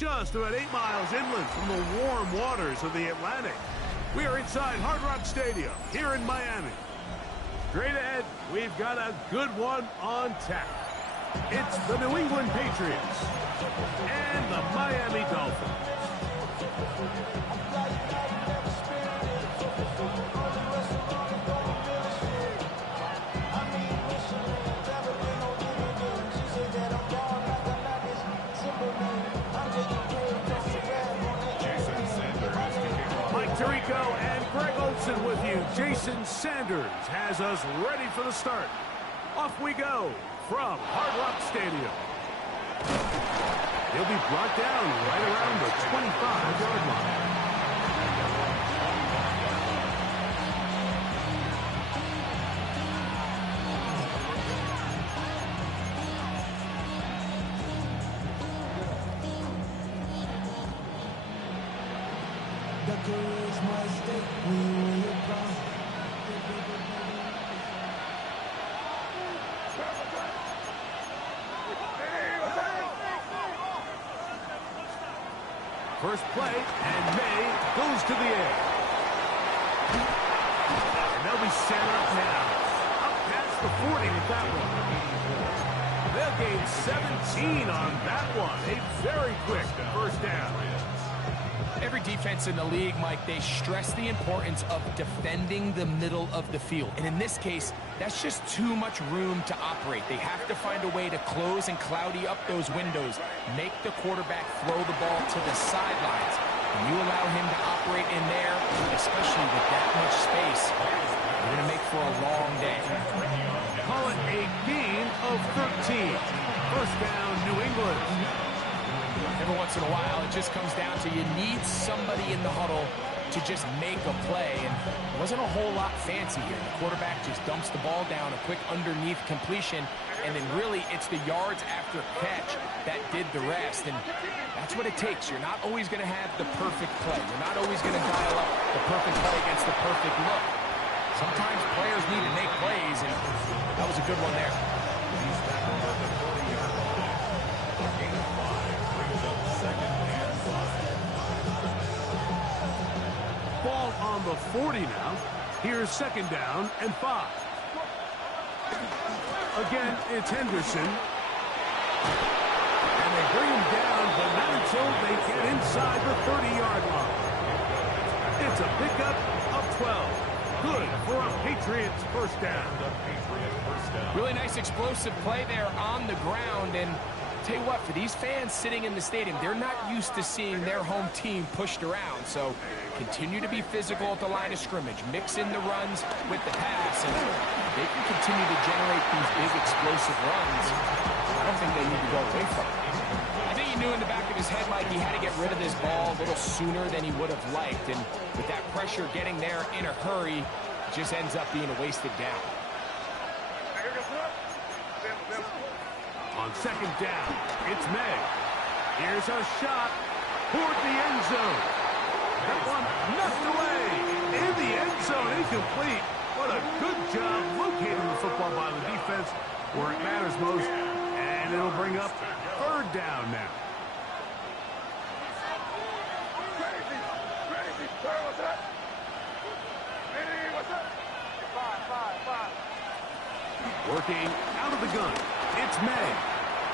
just about 8 miles inland from the warm waters of the Atlantic. We are inside Hard Rock Stadium here in Miami. Straight ahead, we've got a good one on tap. It's the New England Patriots and the Miami Dolphins. Tirico and Greg Olsen with you. Jason Sanders has us ready for the start. Off we go from Hard Rock Stadium. He'll be brought down right around the 25-yard line. First play, and May goes to the air. And they'll be set up now. Up past the 40 with that one. They'll gain 17 on that one. A very quick first down. Every defense in the league, Mike, they stress the importance of defending the middle of the field. And in this case, that's just too much room to operate. They have to find a way to close and cloudy up those windows, make the quarterback throw the ball to the sidelines. When you allow him to operate in there, especially with that much space, you're going to make for a long day. Call it a gain of 13. First down, New England. Every once in a while, it just comes down to you need somebody in the huddle to just make a play, and it wasn't a whole lot fancy here. The quarterback just dumps the ball down, a quick underneath completion, and then really it's the yards after catch that did the rest, and that's what it takes. You're not always going to have the perfect play. You're not always going to dial up the perfect play against the perfect look. Sometimes players need to make plays, and that was a good one there. Ball on the 40 now. Here's second down and 5. Again, it's Henderson. And they bring him down, but not until they get inside the 30-yard line. It's a pickup of 12. Good for a Patriots first down. Really nice explosive play there on the ground, and tell you what, for these fans sitting in the stadium, they're not used to seeing their home team pushed around, so continue to be physical at the line of scrimmage, mix in the runs with the pass, and they can continue to generate these big explosive runs. I don't think they need to go away from it. I think he knew in the back of his head, Mike, he had to get rid of this ball a little sooner than he would have liked, and with that pressure getting there in a hurry, it just ends up being a wasted down. On second down, it's May. Here's a shot toward the end zone. That one knocked away in the end zone, incomplete. What a good job locating the football by the defense where it matters most. And it'll bring up third down now. Working out of the gun, it's May.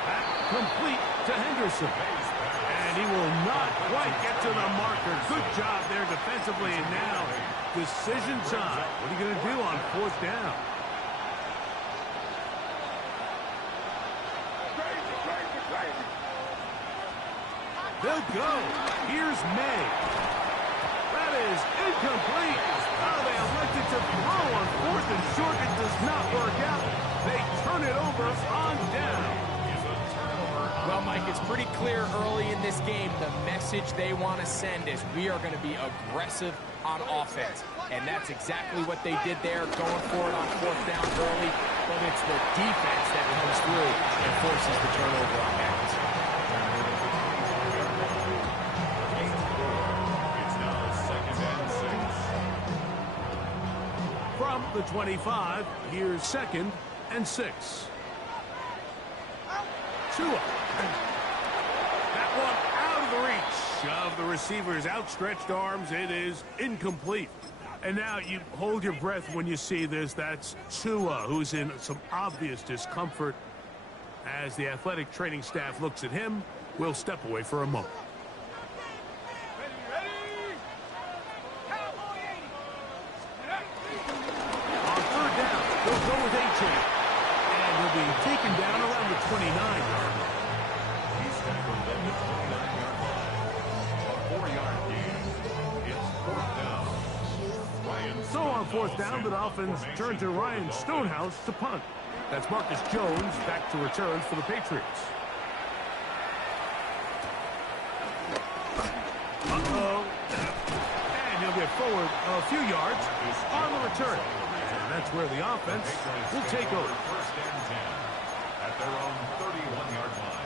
Back complete to Henderson. And he will not quite get to the marker. Good job there defensively, and now decision time. What are you going to do on fourth down? They'll go. Here's May. That is incomplete. Oh, they elected to throw on fourth and short. It does not work out. They turn it over on down. Well, Mike, it's pretty clear early in this game the message they want to send is we are going to be aggressive on offense. And that's exactly what they did there, going for it on fourth down early. But it's the defense that comes through and forces the turnover on downs. From the 25, here's second and 6. Tua. That one out of the reach of the receiver's outstretched arms. It is incomplete. And now you hold your breath when you see this. That's Tua, who's in some obvious discomfort. As the athletic training staff looks at him, we'll step away for a moment. On third down, they'll go with A.J. And he'll be taken down around the 29-yard line. He's tackled at the 29-yard line. A 4-yard gain. It's fourth down. So on fourth down, the Dolphins turn to Ryan Stonehouse to punt. That's Marcus Jones back to return for the Patriots. Uh-oh. And he'll get forward a few yards on the return. And that's where the offense will take over. First and 10 at their own 31-yard line.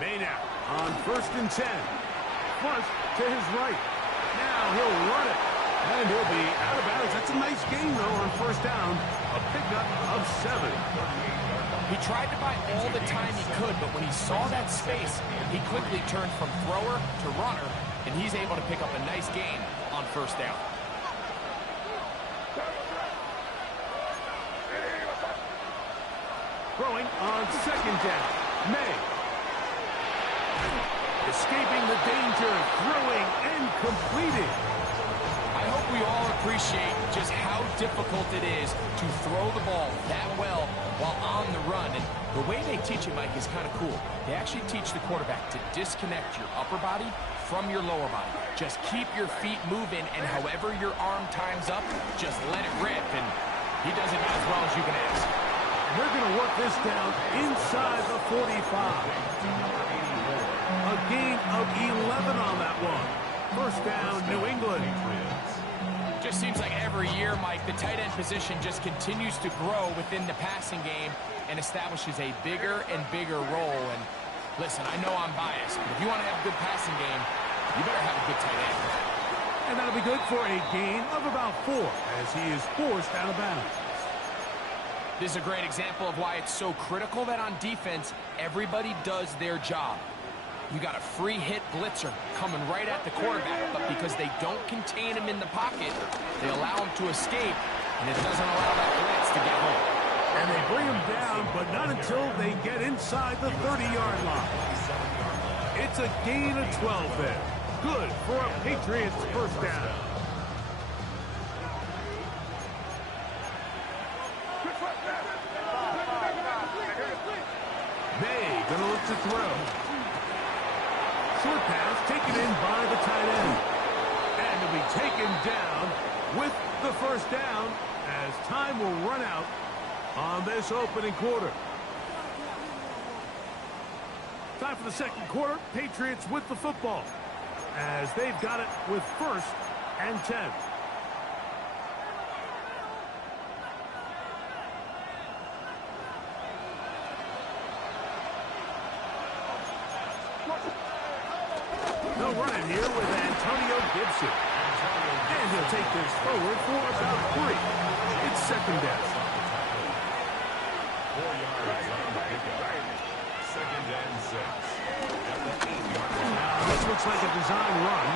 Maynard on first and 10. Flush to his right. Now he'll run it. And he'll be out of bounds. That's a nice gain, though, on first down. A pickup of 7. He tried to buy all the time he could, but when he saw that space, he quickly turned from thrower to runner, and he's able to pick up a nice gain on first down. Throwing on second down. May. Escaping the danger, throwing and completing. I hope we all appreciate just how difficult it is to throw the ball that well while on the run. And the way they teach it, Mike, is kind of cool. They actually teach the quarterback to disconnect your upper body from your lower body. Just keep your feet moving, and however your arm times up, just let it rip. And he does it as well as you can ask. They're going to work this down inside the 45. A gain of 11 on that one. First down, New England. Just seems like every year, Mike, the tight end position just continues to grow within the passing game and establishes a bigger and bigger role. And listen, I know I'm biased, but if you want to have a good passing game, you better have a good tight end. And that'll be good for a gain of about 4 as he is forced out of bounds. This is a great example of why it's so critical that on defense, everybody does their job. You got a free hit blitzer coming right at the quarterback, but because they don't contain him in the pocket, they allow him to escape, and it doesn't allow that blitz to get home. And they bring him down, but not until they get inside the 30-yard line. It's a gain of 12 there. Good for a Patriots first down. May gonna look to throw. Short pass taken in by the tight end. And he'll be taken down with the first down as time will run out on this opening quarter. Time for the second quarter. Patriots with the football as they've got it with first and 10. They'll run it here with Antonio Gibson. And he'll take this forward for about 3. It's second down. 4 yards on the pickup. Second and 6. At the 8-yard line. Now, this looks like a design run.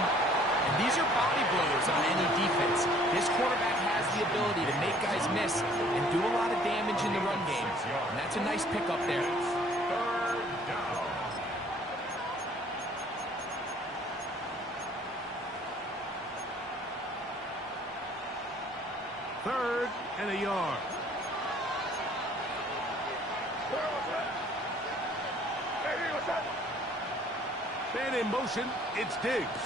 And these are body blows on any defense. This quarterback has the ability to make guys miss and do a lot of damage in the run game. And that's a nice pickup there. Third down. Third and a yard. Man in motion, it's Diggs.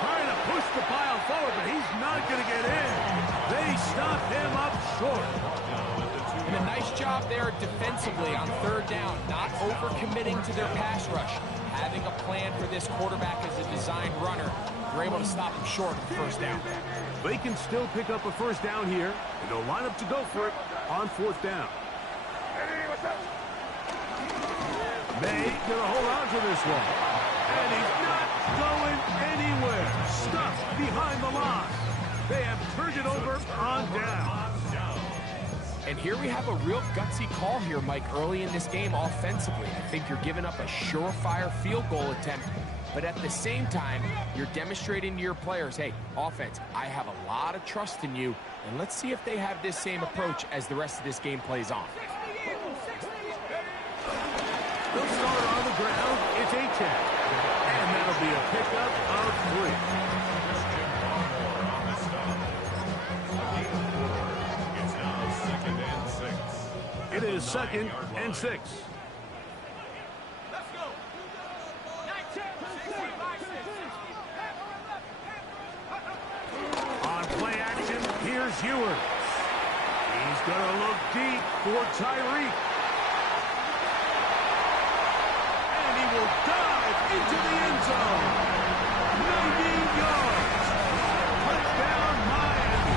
Trying to push the pile forward, but he's not going to get in. They stop him up short. And a nice job there defensively on third down, not overcommitting to their pass rush. Having a plan for this quarterback as a designed runner, they're able to stop him short of the first down. They can still pick up a first down here, and they'll line up to go for it on fourth down. May gonna hold on to this one. And he's not going anywhere. Stuck behind the line. They have turned it over on down. And here we have a real gutsy call here, Mike, early in this game offensively. I think you're giving up a surefire field goal attempt, but at the same time, you're demonstrating to your players, hey, offense, I have a lot of trust in you, and let's see if they have this same approach as the rest of this game plays on. They'll start on the ground. It's Achane. And that'll be a pickup of 3. It is 2nd and 6. Let's go. On play action, here's Ewers. He's going to look deep for Tyreek. And he will dive into the end zone. 90 yards. Touchdown, Miami.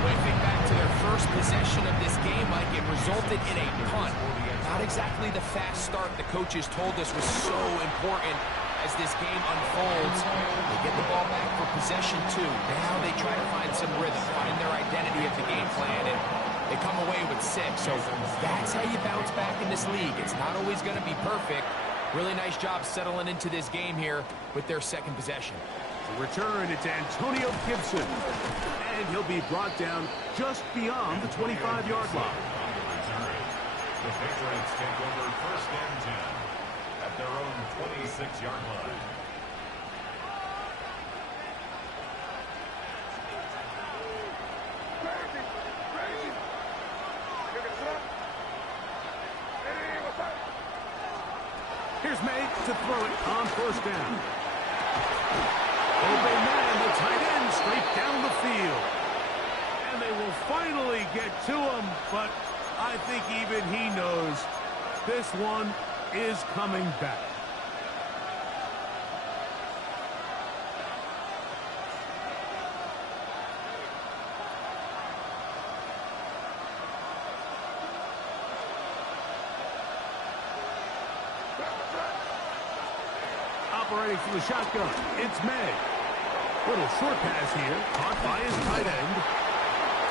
When you think back to their first possession of this game, Mike, it resulted in a punt. Not exactly the fast start the coaches told us was so important as this game unfolds. They get the ball back for possession 2. Now they try to find some rhythm, find their identity of the game plan, and they come away with 6. So that's how you bounce back in this league. It's not always going to be perfect. Really nice job settling into this game here with their 2nd possession. The return, it's Antonio Gibson. And he'll be brought down just beyond the 25-yard line. The Patriots take over 1st and 10 at their own 26-yard line. Here's May to throw it on 1st down. Open man, the tight end, straight down the field. And they will finally get to him, but I think even he knows this one is coming back. Operating from the shotgun, it's May. Little short pass here, caught by his tight end.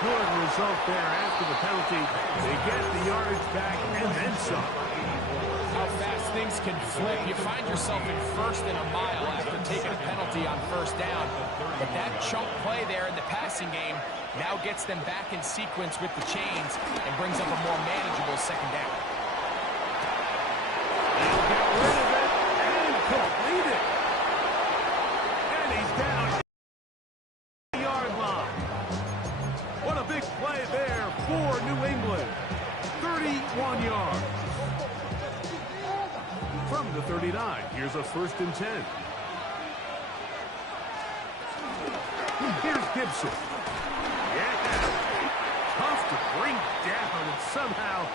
Good result there after the penalty. They get the yardage back and then some. How fast things can flip. You find yourself in 1st and a mile after taking a penalty on 1st down. But that chunk play there in the passing game now gets them back in sequence with the chains and brings up a more manageable 2nd down. He'll get rid of it and complete it. And he's down the yard line. What a big play there for New England. 31 yards. From the 39, here's a 1st and 10. Here's Gibson. Yeah, tough to bring down, and somehow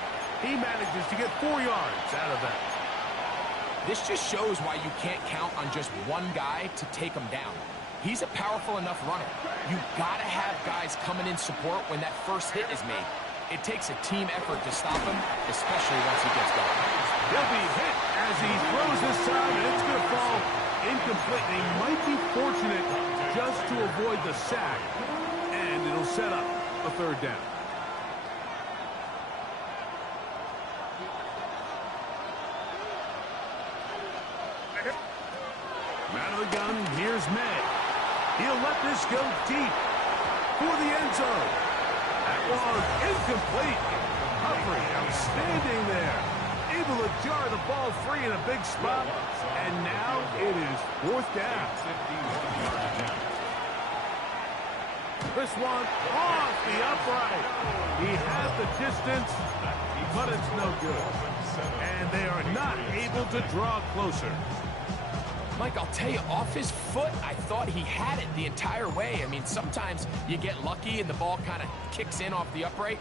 he manages to get 4 yards out of that. This just shows why you can't count on just one guy to take him down. He's a powerful enough runner. You got to have guys coming in support when that first hit is made. It takes a team effort to stop him, especially once he gets going. He'll be hit as he throws this time, and it's going to fall incomplete. They might be fortunate just to avoid the sack, and it'll set up a 3rd down. Out of the gun, here's May. He'll let this go deep for the end zone. That was incomplete. Humphrey, outstanding there. Able to jar the ball free in a big spot. And now it is 4th down. This one off the upright. He had the distance, but it's no good. And they are not able to draw closer. Mike, I'll tell you, off his foot, I thought he had it the entire way. I mean, sometimes you get lucky and the ball kind of kicks in off the upright,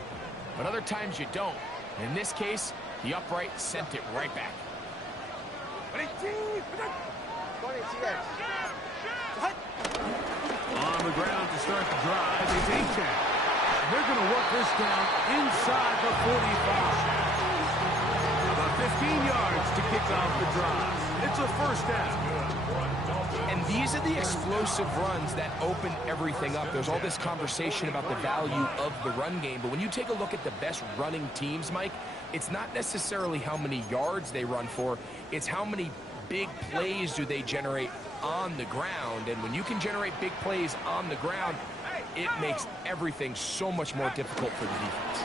but other times you don't. In this case, the upright sent it right back. On the ground to start the drive, it's Achane. They're going to work this down inside the 45. yards to kick off the drive. It's a first down. And these are the explosive runs that open everything up. There's all this conversation about the value of the run game, but when you take a look at the best running teams, Mike, it's not necessarily how many yards they run for, it's how many big plays do they generate on the ground. And when you can generate big plays on the ground, it makes everything so much more difficult for the defense.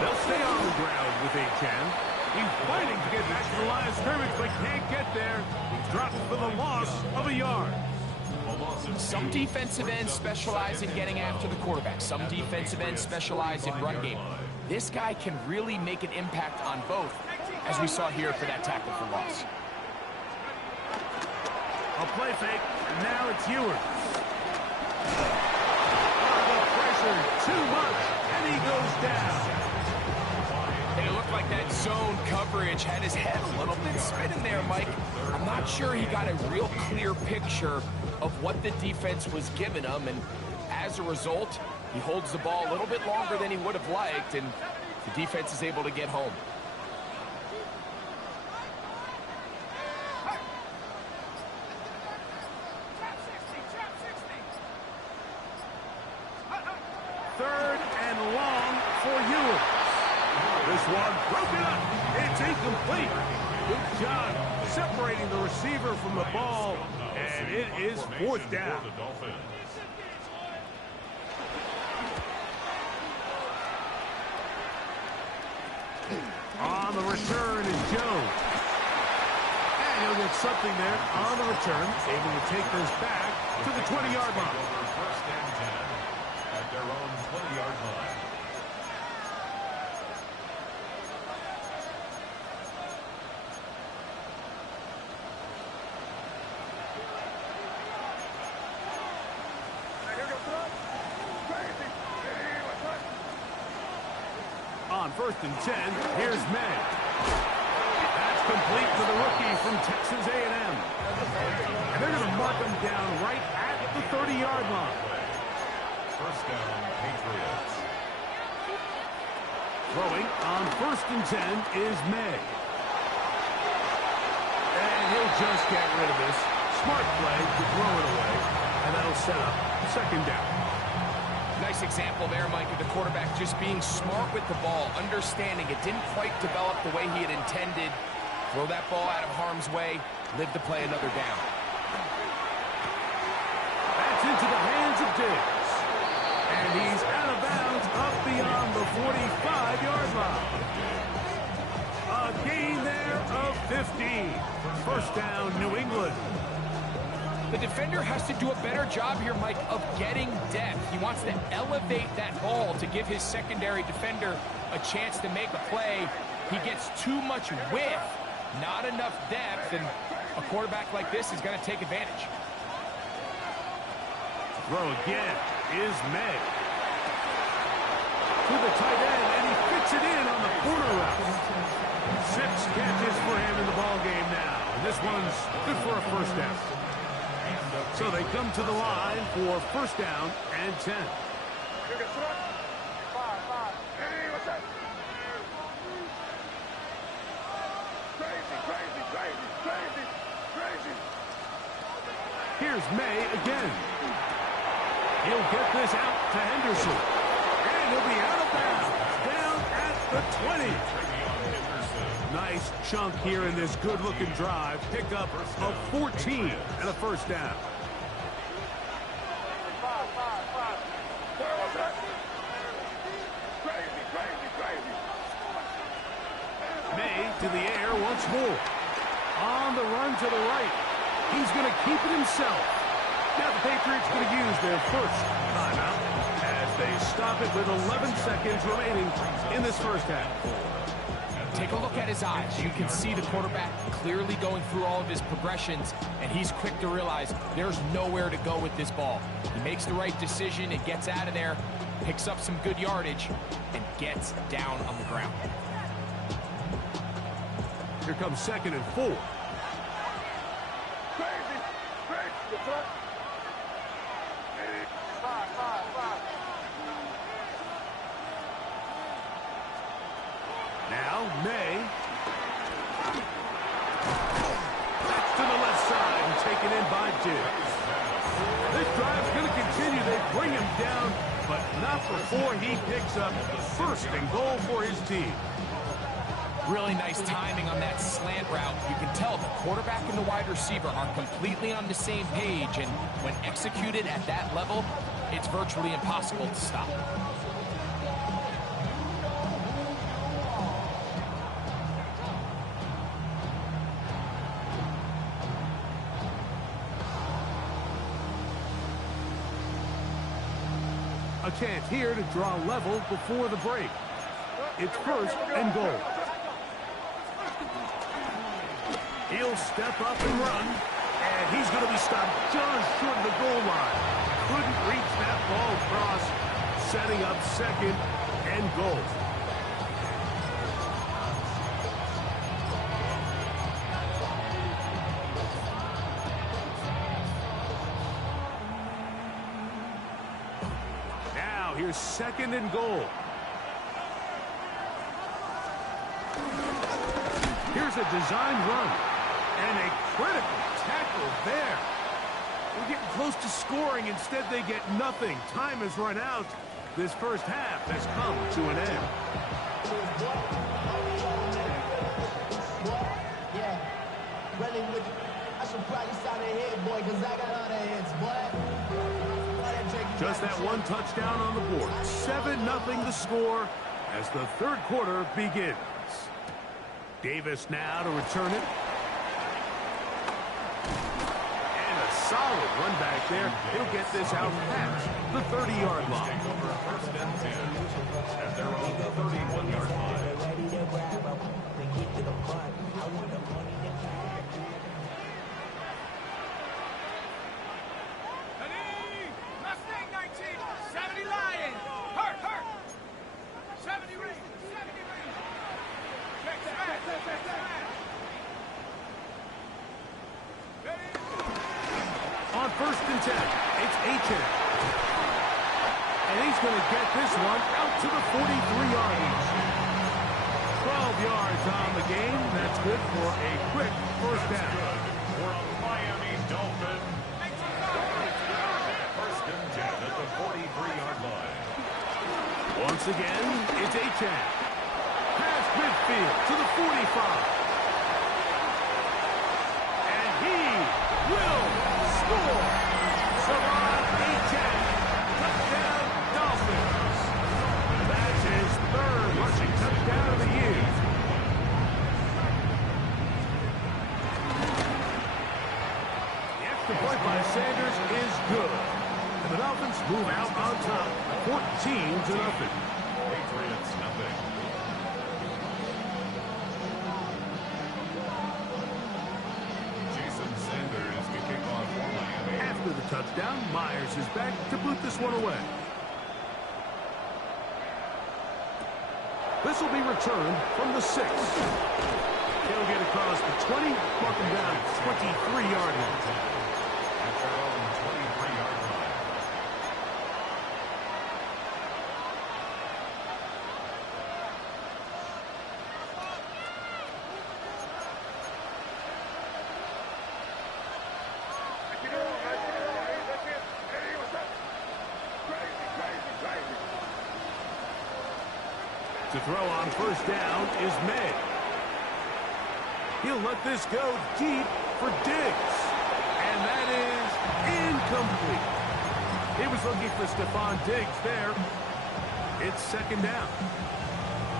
They'll stay on the ground with Achane. He's fighting to get back to the line of scrimmage, but can't get there. He's dropped for the loss of a yard. Some defensive ends specialize in getting after the quarterback. Some defensive ends specialize in run game. This guy can really make an impact on both, as we saw here for that tackle for loss. A play fake, and now it's Ewers. The pressure, too much, and he goes down. And it looked like that zone coverage had his head a little bit spinning there, Mike. I'm not sure he got a real clear picture of what the defense was giving him, and as a result, he holds the ball a little bit longer than he would have liked, and the defense is able to get home. Third and long for Ewers. This one broken up. It's incomplete. Good job separating the receiver from the ball, and it is fourth down. On the return is Jones. And he'll get something there on the return, able to take this back to the 20-yard line. First and 10 at their own 20-yard line. On first and 10, here's May. That's complete to the rookie from Texas A&M. And they're going to mark him down right at the 30-yard line. First down, Patriots. Throwing on first and 10 is May. And he'll just get rid of this. Smart play to throw it away. And that'll set up second down. Nice example there, Mike, of the quarterback just being smart with the ball, understanding it didn't quite develop the way he had intended. Throw that ball out of harm's way, live to play another down. That's into the hands of Diggs. And he's out of bounds up beyond the 45-yard line. A gain there of 15. First down, New England. The defender has to do a better job here, Mike, of getting depth. He wants to elevate that ball to give his secondary defender a chance to make a play. He gets too much width, not enough depth, and a quarterback like this is going to take advantage. Throw again is May. To the tight end, and he fits it in on the corner route. 6 catches for him in the ball game now. And this one's good for a first down. So they come to the line for first down and 10. Here's May again. He'll get this out to Henderson. And he'll be out of bounds, down at the 20. Nice chunk here in this good-looking drive. Pick up of 14 and a first down. May to the air once more. On the run to the right. He's going to keep it himself. Now the Patriots going to use their first timeout as they stop it with 11 seconds remaining in this first half. Take a look at his eyes. You can see the quarterback clearly going through all of his progressions, and he's quick to realize there's nowhere to go with this ball. He makes the right decision and gets out of there, picks up some good yardage, and gets down on the ground. Here comes second and 4. Now May line by Diggs. This drive's going to continue. They bring him down, but not before he picks up the first and goal for his team. Really nice timing on that slant route. You can tell the quarterback and the wide receiver are completely on the same page, and when executed at that level, it's virtually impossible to stop. A chance here to draw level before the break. It's first and goal. He'll step up and run, and he's going to be stopped just short of the goal line. Couldn't reach that ball across, setting up second and goal. Now here's second and goal. Here's a design run. And a critical tackle there. We're getting close to scoring. Instead, they get nothing. Time has run out. This first half has come to an end. Yeah, really with I should probably sign a head, boy, because I got all the hits, boy. Just that one touchdown on the board. 7-0 the score as the third quarter begins. Davis now to return it. Solid run back there. He'll get this out past the 30-yard line. First and 10 at their own 31-yard line. Mustang 19, 70 Lions. Hurt. 70 Rangers. 70 Rangers. Check that. On first and 10, it's Achane. And he's going to get this one out to the 43-yard line. 12 yards on the game. That's good for a quick first down. For a Miami Dolphin. First and 10 at the 43-yard line. Once again, it's Achane. Past midfield to the 45. And he will score. Savon Achane, touchdown Dolphins. That's his third rushing touchdown of the year. The extra point by Sanders is good. And the Dolphins move out on top, 14-0. Patriots nothing. Jason Sanders can kick off for Miami. After the touchdown, Myers is back to boot this one away. This will be returned from the 6. He'll get across the 20, mark him down at 23-yard line. At their own 23-yard line. To throw on first down is May. He'll let this go deep for Diggs. And that is incomplete. He was looking for Stephon Diggs there. It's second down.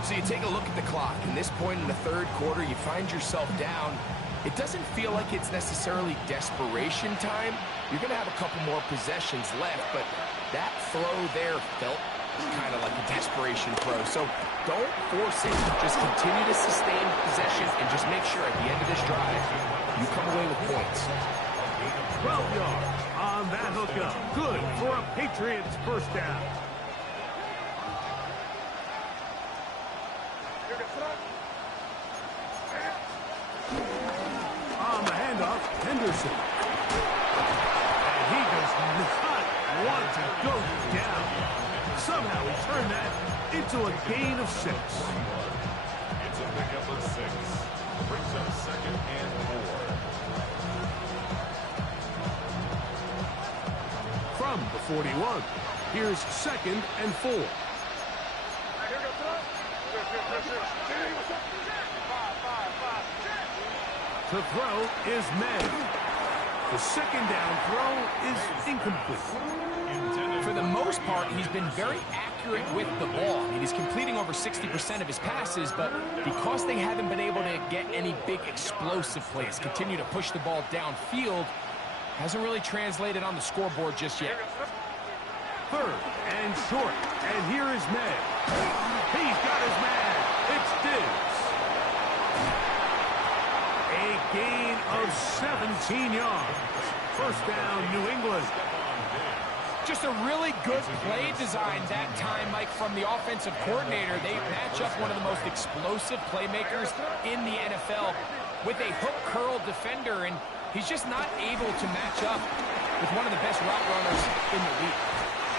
So you take a look at the clock. In this point in the third quarter, you find yourself down. It doesn't feel like it's necessarily desperation time. You're going to have a couple more possessions left, but that throw there felt kind of like a desperation throw. So don't force it. Just continue to sustain possession and just make sure at the end of this drive, you come away with points. 12 yards on that hookup. Good for a Patriots first down. On the handoff, Henderson. And he does not want to go down. Somehow he turned that into a gain of 6. It's a pickup of 6. Brings up second and 4. from the 41. Here's 2nd and 4. To throw is May. The 2nd down throw is incomplete. For the most part, he's been very accurate with the ball. I mean, he's completing over 60% of his passes, but because they haven't been able to get any big explosive plays, continue to push the ball downfield, hasn't really translated on the scoreboard just yet. 3rd and short. And here is May. He's got his man. It's Diggs. A gain of 17 yards. 1st down, New England. Just a really good play design that time, Mike, from the offensive coordinator. They match up one of the most explosive playmakers in the NFL with a hook curl defender, and he's just not able to match up with one of the best route runners in the league.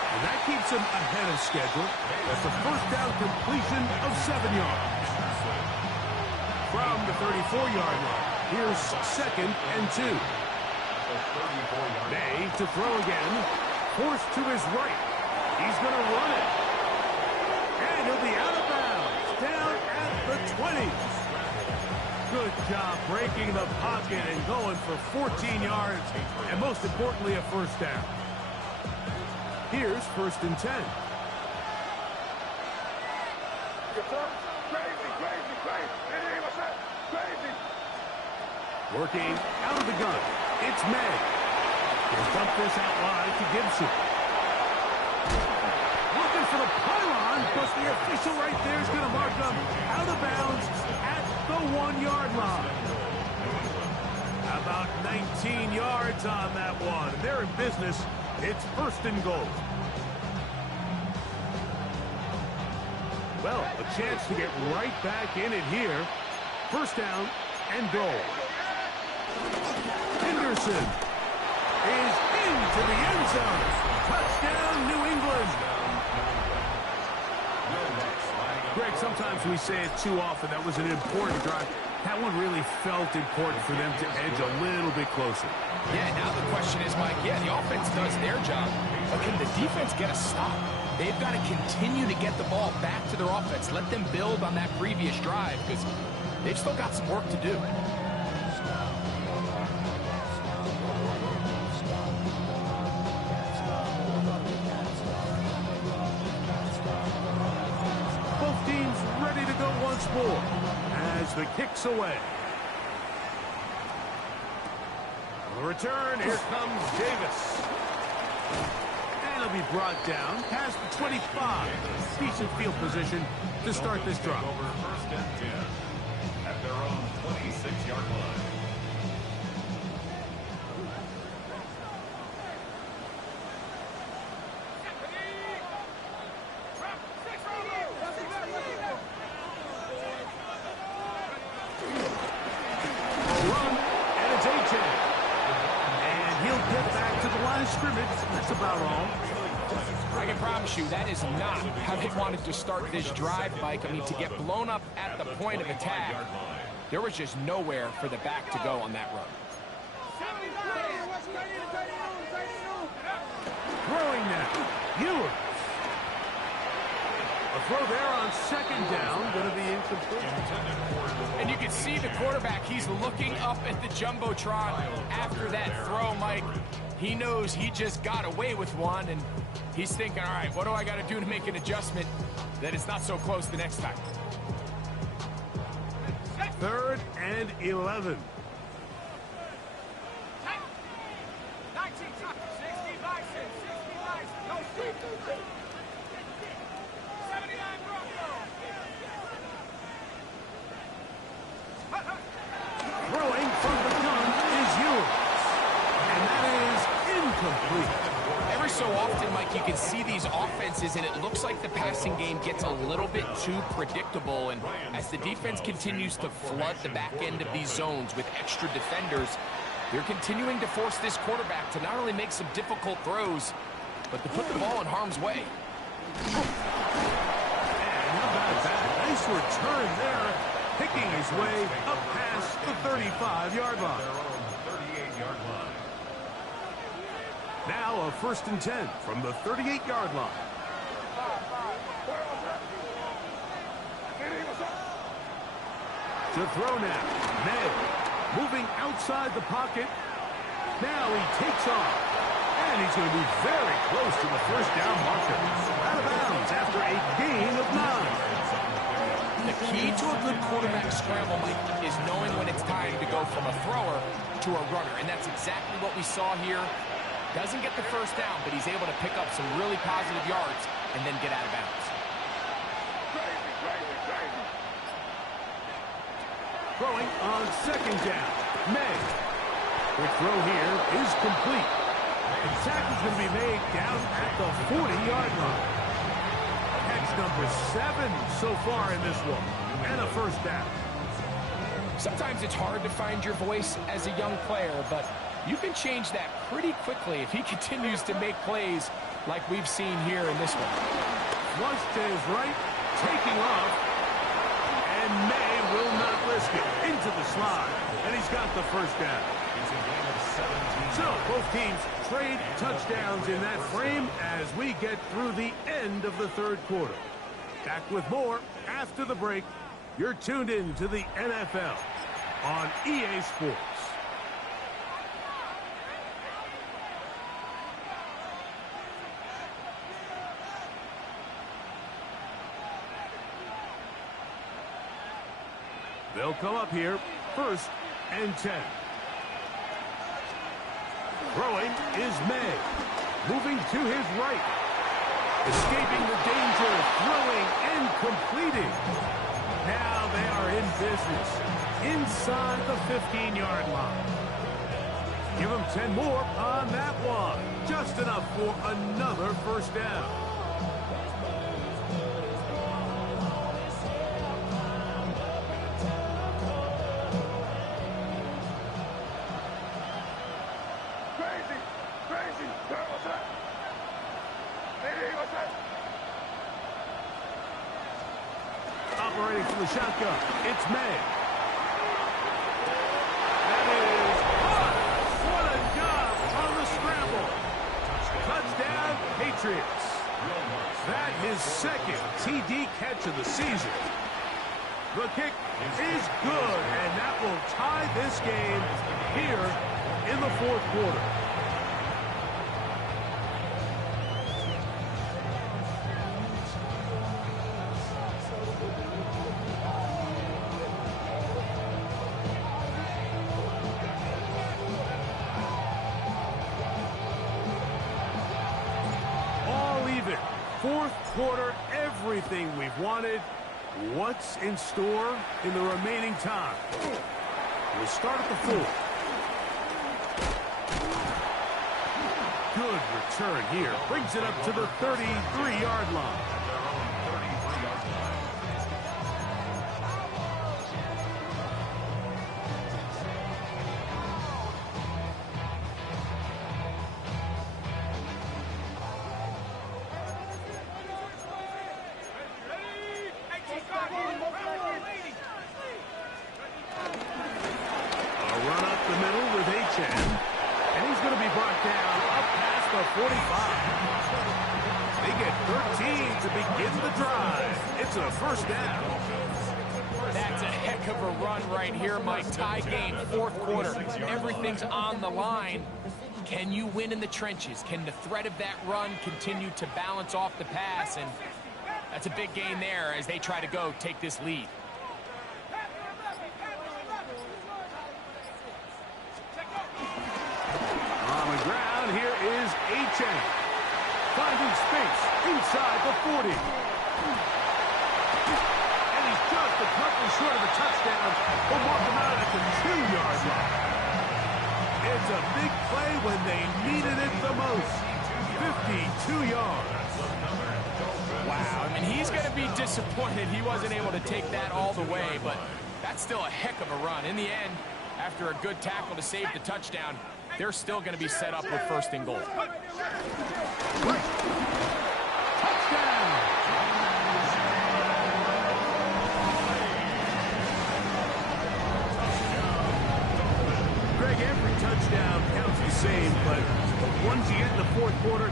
And that keeps him ahead of schedule. That's a 1st down completion of 7 yards. From the 34-yard line, here's 2nd and 2. May to throw again. Forced to his right. He's going to run it. And he'll be out of bounds. Down at the 20. Good job breaking the pocket and going for 14 yards. And most importantly, a 1st down. Here's 1st and 10. Working out of the gun. It's May. He'll dump this out wide to Gibson. Looking for the pylon, but the official right there is going to mark him out of bounds at the 1-yard line. About 19 yards on that one. They're in business. It's 1st and goal. Well, a chance to get right back in it here. 1st down and goal. Henderson is into the end zone. Touchdown, New England. Greg, sometimes we say it too often. That was an important drive. That one really felt important for them to edge a little bit closer. Yeah, now the question is, Mike, yeah, the offense does their job, but can the defense get a stop? They've got to continue to get the ball back to their offense. Let them build on that previous drive because they've still got some work to do. Both teams ready to go once more as the kick's away. On the return, here comes Davis. And he'll be brought down past the 25. Decent field position to start this drive. Over 1st and 10 at their own 26-yard line. That's about all. I can promise you that is not how they wanted to start this drive, Mike. I mean, to get blown up at the point of attack, there was just nowhere for the back to go on that run. Throwing now. Ewers. A throw there on 2nd down, going to be incomplete. And you can see the quarterback, he's looking up at the Jumbotron after that throw, Mike. He knows he just got away with one, and he's thinking, all right, what do I got to do to make an adjustment that it's not so close the next time? 3rd and 11. 3. Every so often, Mike, you can see these offenses, and it looks like the passing game gets a little bit too predictable. And as the defense continues to flood the back end of these zones with extra defenders, they're continuing to force this quarterback to not only make some difficult throws, but to put the ball in harm's way. And how about that? Nice return there, picking his way up past the 35-yard line. 38-yard line. Now a 1st and 10 from the 38-yard line. To throw now. May moving outside the pocket. Now he takes off. And he's going to be very close to the 1st down marker. Out of bounds after a gain of 9. The key to a good quarterback scramble, Mike, is knowing when it's time to go from a thrower to a runner. And that's exactly what we saw here. Doesn't get the 1st down, but he's able to pick up some really positive yards and then get out of bounds. Throwing on 2nd down. May. Quick throw here is complete. The tackle's going to be made down at the 40-yard line. Catch number 7 so far in this one. And a 1st down. Sometimes it's hard to find your voice as a young player, but you can change that pretty quickly if he continues to make plays like we've seen here in this one. Flush to his right, taking off. And May will not risk it. Into the slide. And he's got the 1st down. So both teams trade touchdowns in that frame as we get through the end of the 3rd quarter. Back with more after the break. You're tuned in to the NFL on EA Sports. They'll come up here, 1st and 10. Throwing is May. Moving to his right. Escaping the danger, throwing and completing. Now they are in business inside the 15-yard line. Give them 10 more on that one. Just enough for another 1st down. Operating from the shotgun, it's May. That is caught. What a job on the scramble. Touchdown, Patriots. That is 2nd TD catch of the season. The kick is good, and that will tie this game here in the 4th quarter. All even. 4th quarter, everything we've wanted. What's in store in the remaining time? We'll start at the 4th. Good return here. Brings it up to the 33-yard line. the 45. They get 13 to begin the drive. It's a first down. That's a heck of a run right here, Mike. Tie game, fourth quarter. Everything's on the line. Can you win in the trenches? Can the threat of that run continue to balance off the pass? And that's a big gain there as they try to go take this lead. On the ground, here is Achane. Finding space inside the 40. And he's just a couple short of a touchdown. But walk him out at the 2-yard line. It's a big play when they needed it the most. 52 yards. Wow, I mean, he's going to be disappointed he wasn't able to take that all the way, but that's still a heck of a run. In the end, after a good tackle to save the touchdown, they're still going to be set up with first and goal. Touchdown! Greg, every touchdown touchdown counts the same, but once you get in the fourth quarter,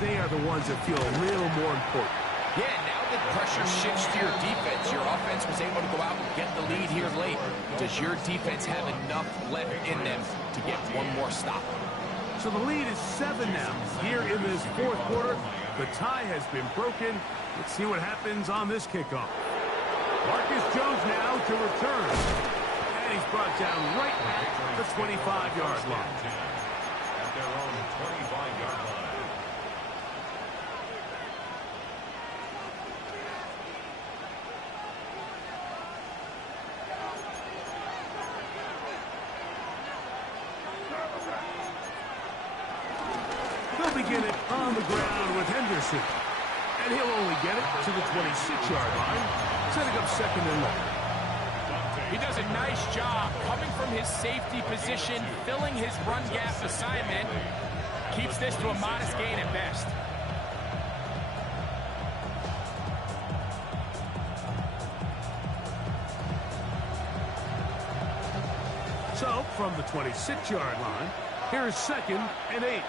they are the ones that feel a little more important. Yeah, now that pressure shifts to your defense, your offense was able to go out and get the lead here late. Does your defense have enough left in them to get one more stop? So the lead is 7 now. Here in this fourth quarter, the tie has been broken. Let's see what happens on this kickoff. Marcus Jones now to return. And he's brought down right at the 25-yard line. At their own 25-yard line. They'll begin it on the ground with Henderson. And he'll only get it to the 26-yard line, setting up second and long. He does a nice job coming from his safety position, filling his run gap assignment. Keeps this to a modest gain at best. So, from the 26-yard line, here's second and 8.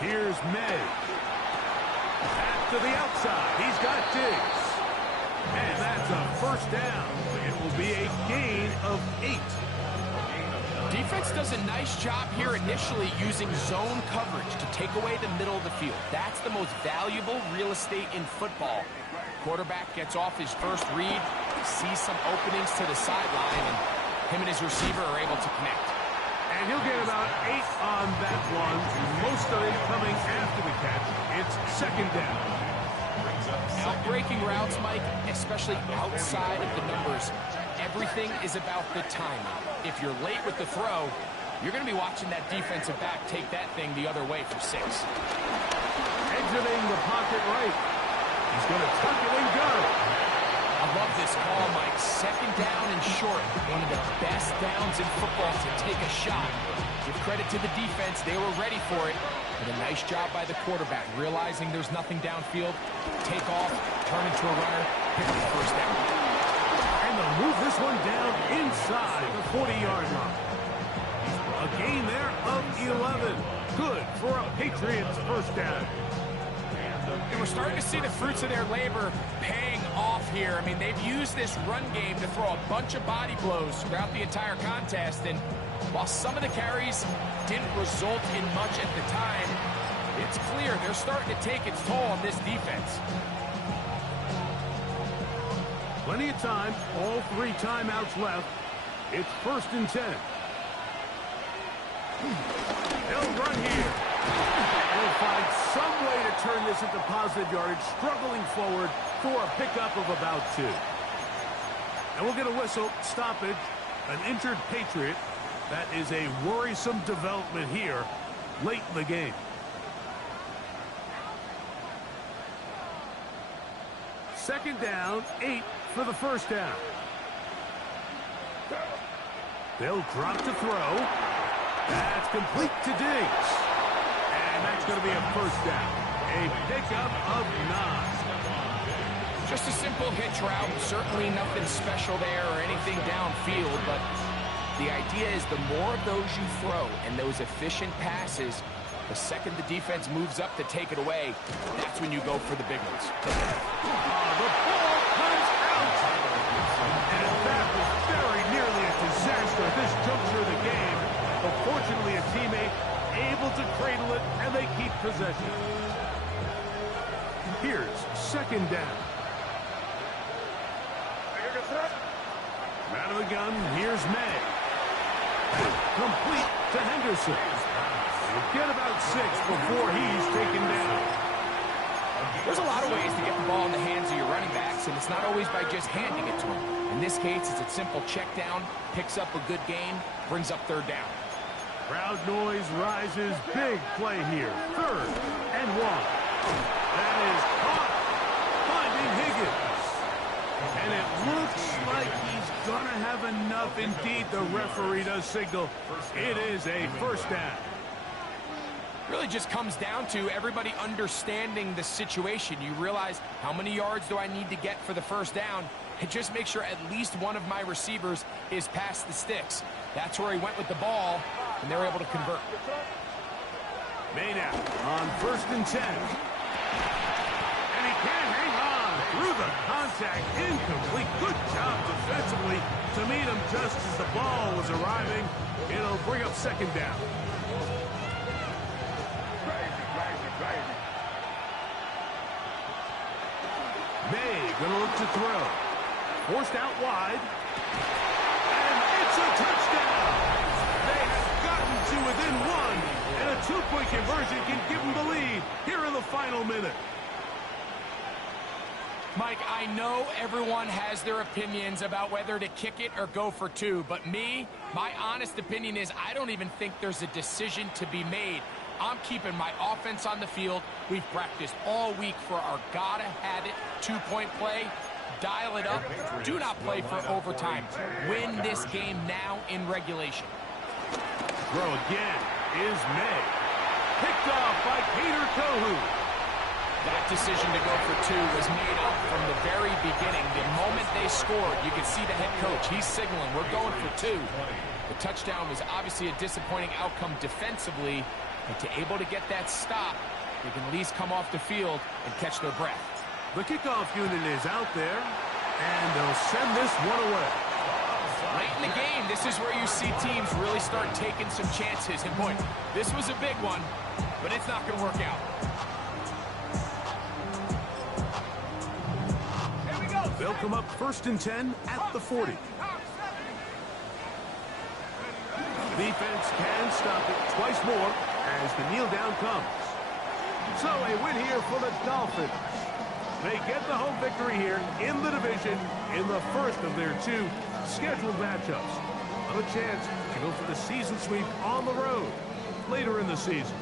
Here's May. Back to the outside. He's got Diggs. And that's a first down. It will be a gain of 8. Defense does a nice job here initially using zone coverage to take away the middle of the field. That's the most valuable real estate in football. Quarterback gets off his first read, sees some openings to the sideline, and him and his receiver are able to connect. And he'll get about 8 on that one. Most of it coming after the catch. It's second down. Out-breaking routes, Mike, especially outside of the numbers, everything is about the timing. If you're late with the throw, you're going to be watching that defensive back take that thing the other way for 6. Exiting the pocket right. He's going to tuck it and go. I love this call, Mike. Second down and short. One of the best downs in football to take a shot. Give credit to the defense. They were ready for it. But a nice job by the quarterback, realizing there's nothing downfield. Take off, turn into a runner, pick up the first down. And they'll move this one down inside the 40-yard line. A gain there of 11. Good for a Patriots first down. And we're starting to see the fruits of their labor paying off here. I mean, they've used this run game to throw a bunch of body blows throughout the entire contest. And while some of the carries didn't result in much at the time, it's clear they're starting to take its toll on this defense. Plenty of time. All 3 timeouts left. It's first and 10. They'll run here. They'll find some way to turn this into positive yardage, struggling forward for a pickup of about 2. And we'll get a whistle, stoppage, an injured Patriot. That is a worrisome development here late in the game. Second down, 8 for the first down. They'll drop to throw. That's complete to Diggs. And that's going to be a first down. A pickup of 9. Just a simple hitch route. Certainly nothing special there or anything downfield, but the idea is the more of those you throw and those efficient passes, the second the defense moves up to take it away, that's when you go for the big ones. The ball comes out. And that was very nearly a disaster at this juncture of the game. But fortunately, a teammate able to cradle it, and they keep possession. Here's second down. Out of the gun, here's May. Complete to Henderson. We'll get about 6 before he's taken down. There's a lot of ways to get the ball in the hands of your running backs, and it's not always by just handing it to them. In this case, it's a simple check down, picks up a good gain, brings up third down. Crowd noise rises. Big play here. Third and 1. That is caught. Finding Higgins. And it looks like he's going to have enough. Indeed, the referee does signal. It is a first down. Really just comes down to everybody understanding the situation. You realize, how many yards do I need to get for the first down? and just make sure at least one of my receivers is past the sticks. That's where he went with the ball, and they were able to convert. Maynard on 1st and 10. And he can't hang on through the contact. Incomplete. Good job defensively to meet him just as the ball was arriving. It'll bring up 2nd down. May gonna look to throw. Forced out wide. And it's a touchdown. They have gotten to within one. And a 2-point conversion can give them the lead here in the final minute. Mike, I know everyone has their opinions about whether to kick it or go for 2, but my honest opinion is I don't even think there's a decision to be made. I'm keeping my offense on the field. We've practiced all week for our gotta-have-it 2-point play. Dial it up. Do not play for overtime. Win this game now in regulation. Throw again is May. Picked off by Peter Kohu. That decision to go for 2 was made up from the very beginning. The moment they scored, you could see the head coach. He's signaling, we're going for 2. The touchdown was obviously a disappointing outcome defensively, but to able to get that stop, they can at least come off the field and catch their breath. The kickoff unit is out there, and they'll send this one away. Late in the game, this is where you see teams really start taking some chances. And boy, this was a big one, but it's not going to work out. Here we go. They'll come up 1st and 10 at the 40. Defense can stop it twice more as the kneel down comes. So a win here for the Dolphins. They get the home victory here in the division in the first of their 2 scheduled matchups. Have a chance to go for the season sweep on the road later in the season.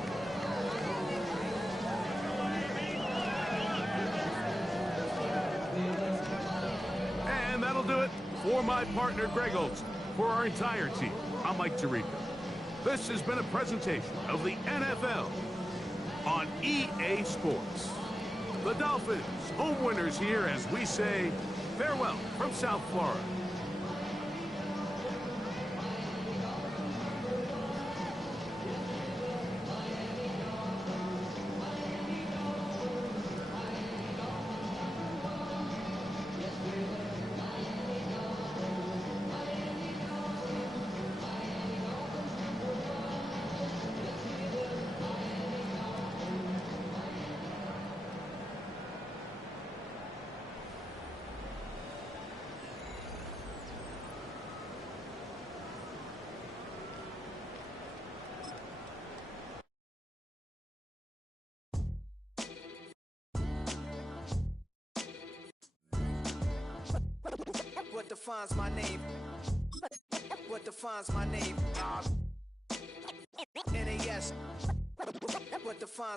And that'll do it for my partner Greg Olson. For our entire team, I'm Mike Tirico. This has been a presentation of the NFL on EA Sports. The Dolphins, home winners here as we say farewell from South Florida. What defines my name? What defines my name? NAS. What defines my